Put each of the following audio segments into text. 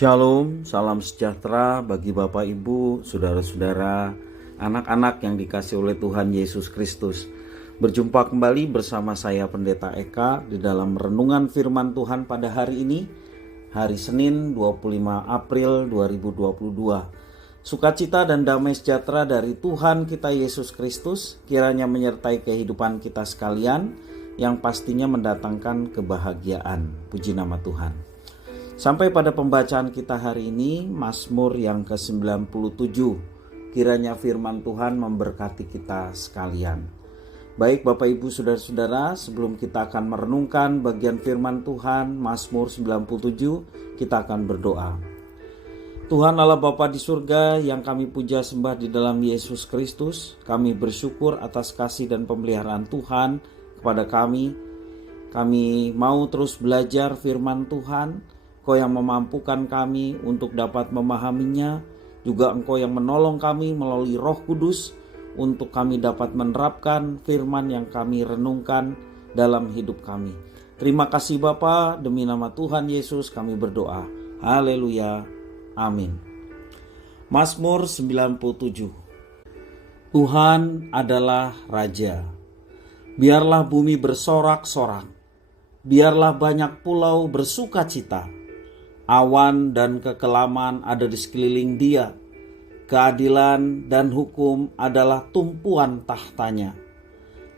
Shalom, salam sejahtera bagi Bapak Ibu, saudara-saudara, anak-anak yang dikasihi oleh Tuhan Yesus Kristus. Berjumpa kembali bersama saya Pendeta Eka di dalam renungan firman Tuhan pada hari ini, hari Senin 25 April 2022. Sukacita dan damai sejahtera dari Tuhan kita Yesus Kristus kiranya menyertai kehidupan kita sekalian yang pastinya mendatangkan kebahagiaan. Puji nama Tuhan. Sampai pada pembacaan kita hari ini, Mazmur yang ke-97. Kiranya firman Tuhan memberkati kita sekalian. Baik Bapak Ibu Saudara-saudara, sebelum kita akan merenungkan bagian firman Tuhan, Mazmur 97, kita akan berdoa. Tuhan Allah Bapa di surga yang kami puja sembah di dalam Yesus Kristus, kami bersyukur atas kasih dan pemeliharaan Tuhan kepada kami. Kami mau terus belajar firman Tuhan. Engkau yang memampukan kami untuk dapat memahaminya, juga Engkau yang menolong kami melalui Roh Kudus untuk kami dapat menerapkan firman yang kami renungkan dalam hidup kami. Terima kasih Bapa, demi nama Tuhan Yesus kami berdoa. Haleluya. Amin. Mazmur 97. Tuhan adalah Raja. Biarlah bumi bersorak-sorak. Biarlah banyak pulau bersukacita. Awan dan kekelaman ada di sekeliling Dia. Keadilan dan hukum adalah tumpuan tahtanya.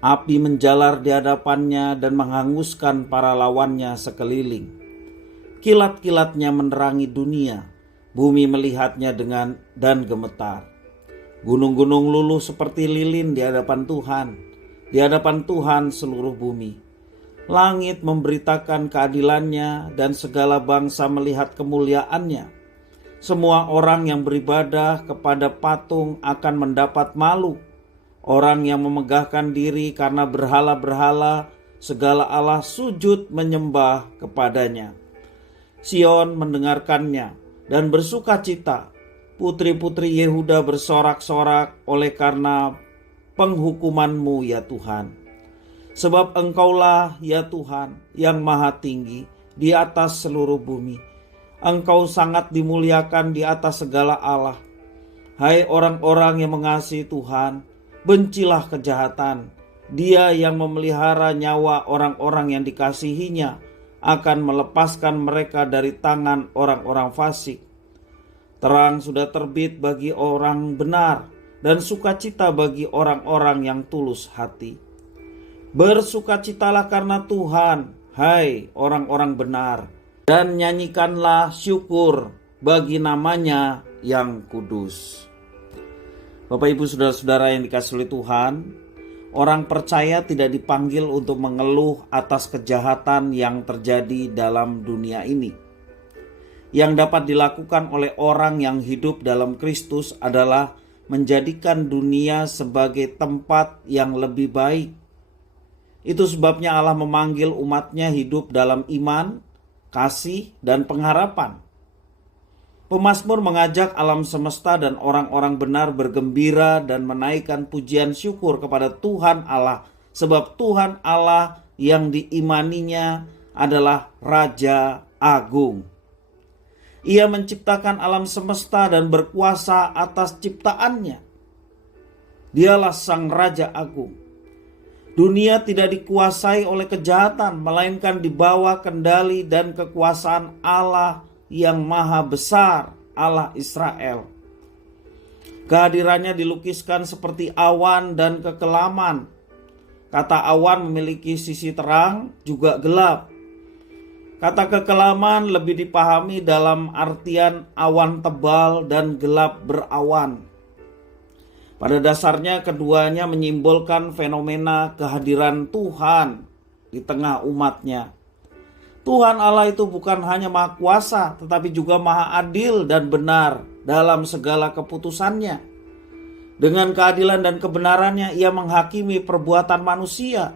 Api menjalar di hadapannya dan menghanguskan para lawannya sekeliling. Kilat-kilatnya menerangi dunia. Bumi melihatnya dan gemetar. Gunung-gunung luluh seperti lilin di hadapan Tuhan. Di hadapan Tuhan seluruh bumi. Langit memberitakan keadilannya dan segala bangsa melihat kemuliaannya. Semua orang yang beribadah kepada patung akan mendapat malu. Orang yang memegahkan diri karena berhala-berhala, segala Allah sujud menyembah kepadanya. Sion mendengarkannya dan bersukacita. Putri-putri Yehuda bersorak-sorak oleh karena penghukuman-Mu ya Tuhan. Sebab Engkaulah ya Tuhan yang maha tinggi di atas seluruh bumi. Engkau sangat dimuliakan di atas segala Allah. Hai orang-orang yang mengasihi Tuhan, bencilah kejahatan. Dia yang memelihara nyawa orang-orang yang dikasihinya akan melepaskan mereka dari tangan orang-orang fasik. Terang sudah terbit bagi orang benar dan sukacita bagi orang-orang yang tulus hati. Bersukacitalah karena Tuhan, hai orang-orang benar, dan nyanyikanlah syukur bagi namanya yang kudus. Bapak Ibu Saudara-saudara yang dikasihi oleh Tuhan, orang percaya tidak dipanggil untuk mengeluh atas kejahatan yang terjadi dalam dunia ini. Yang dapat dilakukan oleh orang yang hidup dalam Kristus adalah menjadikan dunia sebagai tempat yang lebih baik. Itu sebabnya Allah memanggil umatnya hidup dalam iman, kasih, dan pengharapan. Pemazmur mengajak alam semesta dan orang-orang benar bergembira dan menaikkan pujian syukur kepada Tuhan Allah. Sebab Tuhan Allah yang diimaninya adalah Raja Agung. Ia menciptakan alam semesta dan berkuasa atas ciptaannya. Dialah Sang Raja Agung. Dunia tidak dikuasai oleh kejahatan, melainkan di bawah kendali dan kekuasaan Allah yang maha besar, Allah Israel. Kehadirannya dilukiskan seperti awan dan kekelaman. Kata awan memiliki sisi terang juga gelap. Kata kekelaman lebih dipahami dalam artian awan tebal dan gelap berawan. Pada dasarnya keduanya menyimbolkan fenomena kehadiran Tuhan di tengah umatnya. Tuhan Allah itu bukan hanya maha kuasa, tetapi juga maha adil dan benar dalam segala keputusannya. Dengan keadilan dan kebenarannya ia menghakimi perbuatan manusia.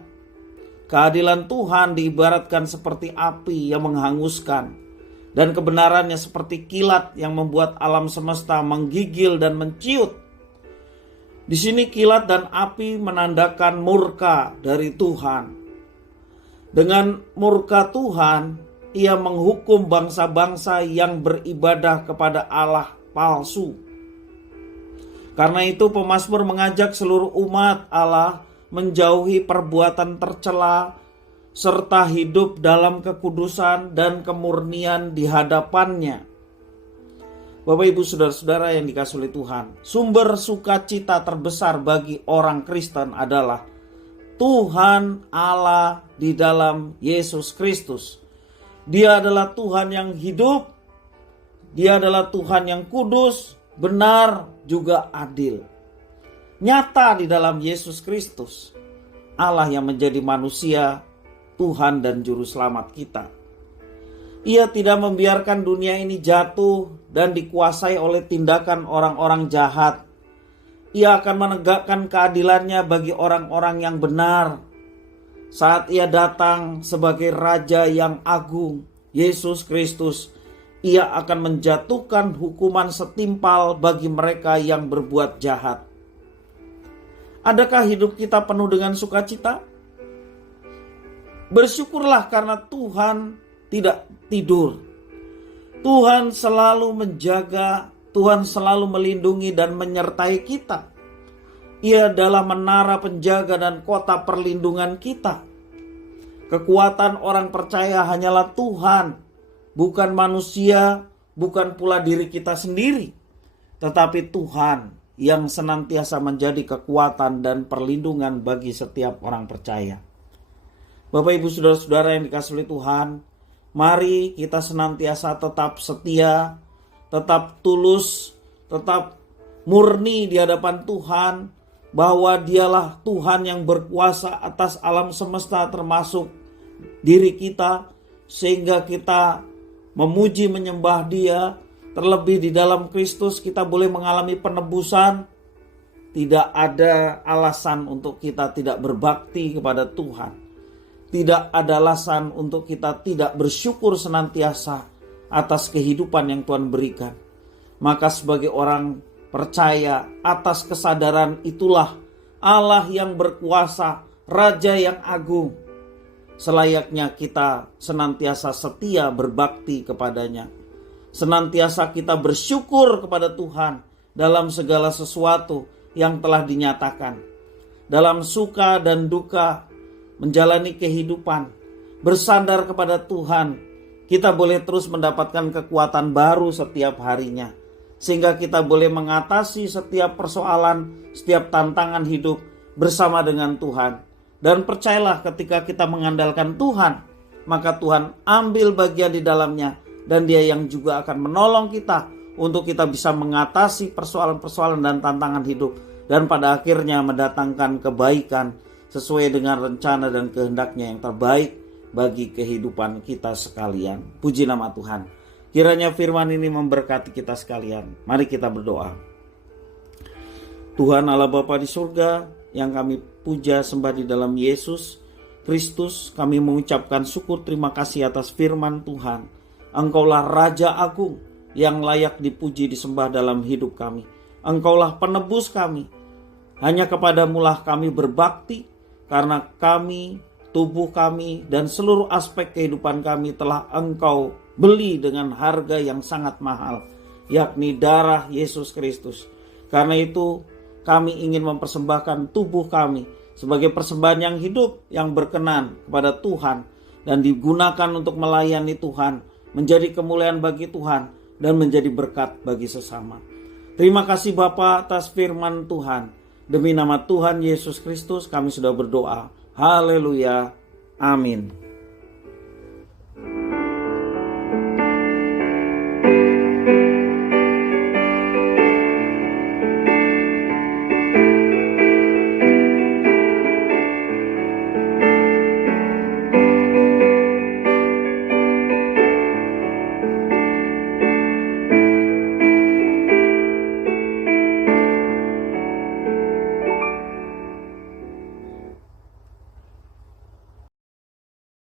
Keadilan Tuhan diibaratkan seperti api yang menghanguskan, dan kebenarannya seperti kilat yang membuat alam semesta menggigil dan menciut. Di sini kilat dan api menandakan murka dari Tuhan. Dengan murka Tuhan, Ia menghukum bangsa-bangsa yang beribadah kepada Allah palsu. Karena itu pemazmur mengajak seluruh umat Allah menjauhi perbuatan tercela serta hidup dalam kekudusan dan kemurnian di hadapannya. Bapak Ibu Saudara-saudara yang dikasihi oleh Tuhan, sumber sukacita terbesar bagi orang Kristen adalah Tuhan Allah di dalam Yesus Kristus. Dia adalah Tuhan yang hidup, Dia adalah Tuhan yang kudus, benar, juga adil. Nyata di dalam Yesus Kristus, Allah yang menjadi manusia, Tuhan dan Juru Selamat kita. Ia tidak membiarkan dunia ini jatuh dan dikuasai oleh tindakan orang-orang jahat. Ia akan menegakkan keadilannya bagi orang-orang yang benar. Saat ia datang sebagai Raja yang agung, Yesus Kristus, ia akan menjatuhkan hukuman setimpal bagi mereka yang berbuat jahat. Adakah hidup kita penuh dengan sukacita? Bersyukurlah karena Tuhan tidak tidur. Tuhan selalu menjaga, Tuhan selalu melindungi dan menyertai kita. Ia adalah menara penjaga dan kota perlindungan kita. Kekuatan orang percaya hanyalah Tuhan, bukan manusia, bukan pula diri kita sendiri, tetapi Tuhan yang senantiasa menjadi kekuatan dan perlindungan bagi setiap orang percaya. Bapak Ibu Saudara-saudara yang dikasihi oleh Tuhan, mari kita senantiasa tetap setia, tetap tulus, tetap murni di hadapan Tuhan, bahwa Dialah Tuhan yang berkuasa atas alam semesta termasuk diri kita, sehingga kita memuji menyembah Dia. Terlebih di dalam Kristus kita boleh mengalami penebusan. Tidak ada alasan untuk kita tidak berbakti kepada Tuhan. Tidak ada alasan untuk kita tidak bersyukur senantiasa atas kehidupan yang Tuhan berikan. Maka sebagai orang percaya, atas kesadaran itulah Allah yang berkuasa, Raja yang agung. Selayaknya kita senantiasa setia berbakti kepadanya. Senantiasa kita bersyukur kepada Tuhan dalam segala sesuatu yang telah dinyatakan. Dalam suka dan duka, menjalani kehidupan, bersandar kepada Tuhan, kita boleh terus mendapatkan kekuatan baru setiap harinya. Sehingga kita boleh mengatasi setiap persoalan, setiap tantangan hidup bersama dengan Tuhan. Dan percayalah, ketika kita mengandalkan Tuhan, maka Tuhan ambil bagian di dalamnya. Dan Dia yang juga akan menolong kita untuk kita bisa mengatasi persoalan-persoalan dan tantangan hidup. Dan pada akhirnya mendatangkan kebaikan sesuai dengan rencana dan kehendaknya yang terbaik bagi kehidupan kita sekalian. Puji nama Tuhan. Kiranya firman ini memberkati kita sekalian. Mari kita berdoa. Tuhan Allah Bapa di surga, yang kami puja sembah di dalam Yesus Kristus, kami mengucapkan syukur terima kasih atas firman Tuhan. Engkaulah Raja Agung yang layak dipuji disembah dalam hidup kami. Engkaulah penebus kami. Hanya kepadamulah kami berbakti, karena kami, tubuh kami, dan seluruh aspek kehidupan kami telah Engkau beli dengan harga yang sangat mahal, yakni darah Yesus Kristus. Karena itu kami ingin mempersembahkan tubuh kami sebagai persembahan yang hidup, yang berkenan kepada Tuhan, dan digunakan untuk melayani Tuhan, menjadi kemuliaan bagi Tuhan, dan menjadi berkat bagi sesama. Terima kasih Bapa atas firman Tuhan. Demi nama Tuhan Yesus Kristus kami sudah berdoa. Haleluya. Amin.